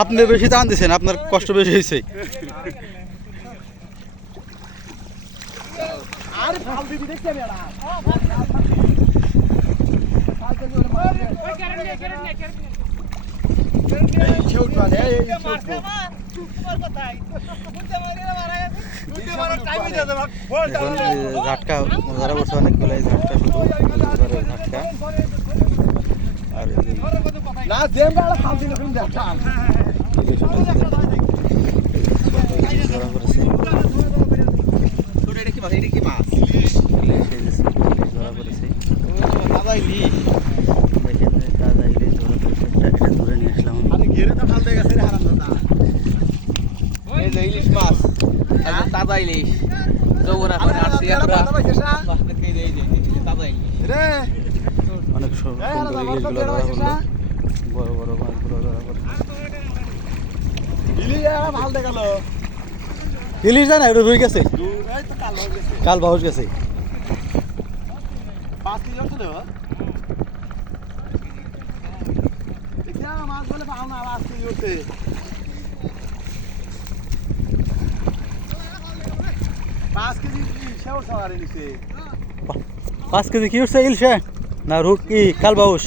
আপনি বেশি টান দিছেন আপনার কষ্ট বেশি হয়েছে আমি এটা এই ছেউট মানে এই এই ছেউট এখন এই ঝাটকা যারা বসে অনেকগুলো ঝাটকা শুধু ঝাটকা আর ধরা পড়েছে ধরা পড়েছে ইলিশ মাছ। তাজা ইলিশ যৌবনা আসছি আমরা। তাজা ইলিশ অনেক সুন্দর ইলিশগুলো ধরা বড় বড় মাছগুলো ধরা ভালো দেখাল ইলিশ জানা এটা রুই গেছে? কালো গেছে। কাল বাউস গেছে। পাঁচ কেজি না দেখি না মাছ বলে পাও না পাঁচ কেজি পাঁচ কেজি কি উঠছে ইলশে না রুক কি কাল বাউস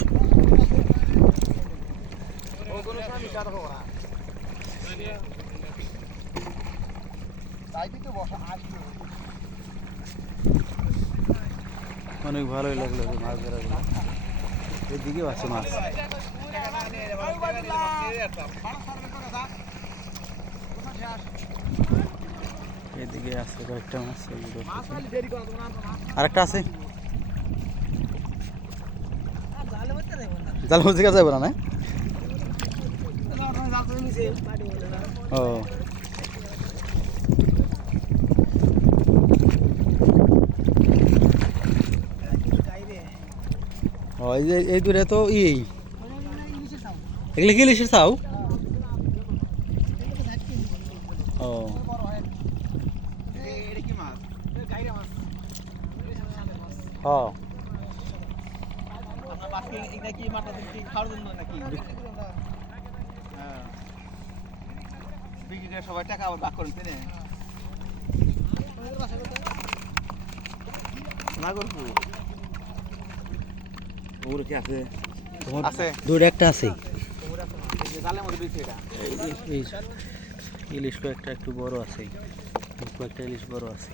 ও কোনো সময় মিশা রাখো না তাইতে তো বসা আসবে অনেক ভালোই লাগল মাছ ধরাগুলো এদিকেও আছে মাছ এদিকে আছে কয়েকটা মাছ আরেকটা আছে? জাল মধ্যে যাবে না না ও। ও এই যে এই দূরে তো ই। এগুলো কি লিখে চাও ও এটা কি মাছ হ্যাঁ আপনার বাসকে এটা কি মাছ কি খাওয়ার জন্য নাকি হ্যাঁ বিক্রি করে সবাই টাকা আবার ভাগ করেন কি আছে? আছে। দূরে একটা আছে। জালের মধ্যে দিচ্ছে এটা। এই- এই ইলিশ কয়েকটা একটু বড় আছে। কয়েকটা ইলিশ বড় আছে